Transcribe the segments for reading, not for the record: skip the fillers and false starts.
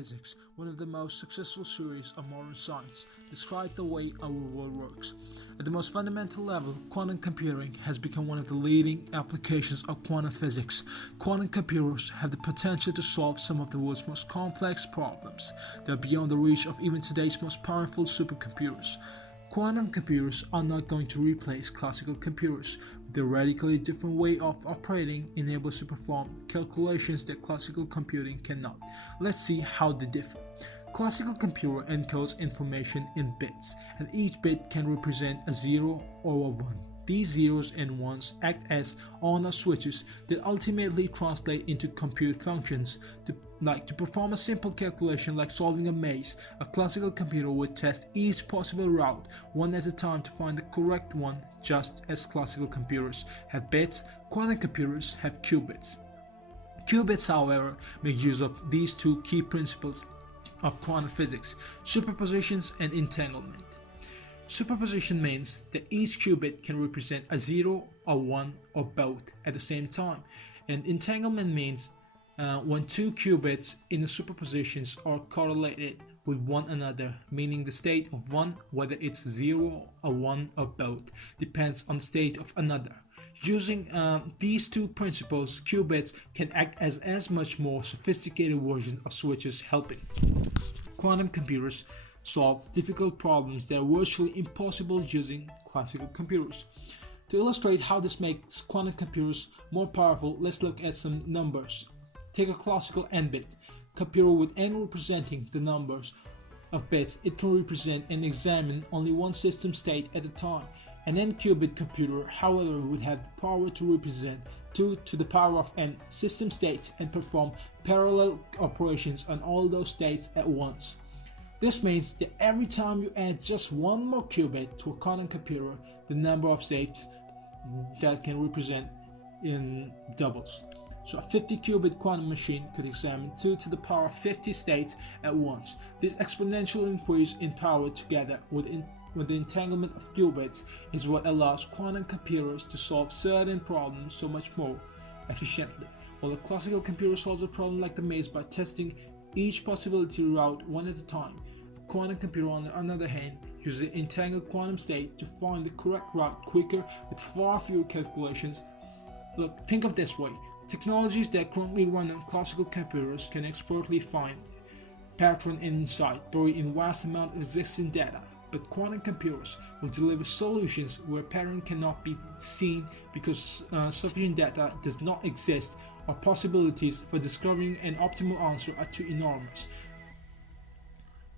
Physics, one of the most successful series of modern science, describe the way our world works. At the most fundamental level, quantum computing has become one of the leading applications of quantum physics. Quantum computers have the potential to solve some of the world's most complex problems that are beyond the reach of even today's most powerful supercomputers. Quantum computers are not going to replace classical computers. Their radically different way of operating enables to perform calculations that classical computing cannot. Let's see how they differ. Classical computer encodes information in bits, and each bit can represent a 0 or a 1. These zeros and ones act as on-off switches that ultimately translate into compute functions. To perform a simple calculation like solving a maze, a classical computer would test each possible route one at a time to find the correct one. Just as classical computers have bits, quantum computers have qubits. Qubits, however, make use of these two key principles of quantum physics: superpositions and entanglement. Superposition means that each qubit can represent a 0, a 1, or both at the same time, and entanglement means when two qubits in the superpositions are correlated with one another, meaning the state of one, whether it's 0, a 1, or both, depends on the state of another. Using these two principles, qubits can act as much more sophisticated versions of switches, helping quantum computers solve difficult problems that are virtually impossible using classical computers. To illustrate how this makes quantum computers more powerful, let's look at some numbers. Take a classical n-bit computer with n representing the numbers of bits it can represent and examine only one system state at a time. An n-qubit computer, however, would have the power to represent 2 to the power of n system states and perform parallel operations on all those states at once. This means that every time you add just one more qubit to a quantum computer, the number of states that can represent in doubles. So a 50-qubit quantum machine could examine 2 to the power of 50 states at once. This exponential increase in power together with the entanglement of qubits is what allows quantum computers to solve certain problems so much more efficiently. While a classical computer solves a problem like the maze by testing each possibility route one at a time, a quantum computer, on the other hand, uses the entangled quantum state to find the correct route quicker with far fewer calculations. Look, think of this way. Technologies that currently run on classical computers can expertly find pattern and insight buried in vast amount of existing data, but quantum computers will deliver solutions where pattern cannot be seen because sufficient data does not exist, or possibilities for discovering an optimal answer are too enormous.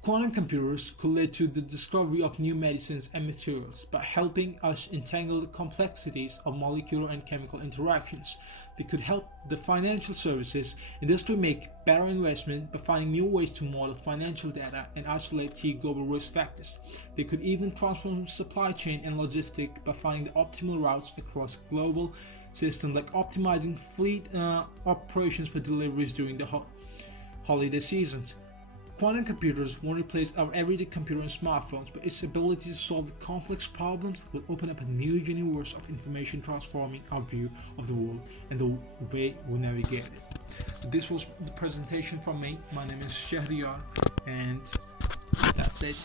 Quantum computers could lead to the discovery of new medicines and materials by helping us entangle the complexities of molecular and chemical interactions. They could help the financial services industry make better investment by finding new ways to model financial data and isolate key global risk factors. They could even transform supply chain and logistics by finding the optimal routes across global systems, like optimizing fleet operations for deliveries during the holiday seasons. Quantum computers won't replace our everyday computer and smartphones, but its ability to solve complex problems will open up a new universe of information, transforming our view of the world and the way we navigate it. This was the presentation from me. My name is Shahriar, and that's it.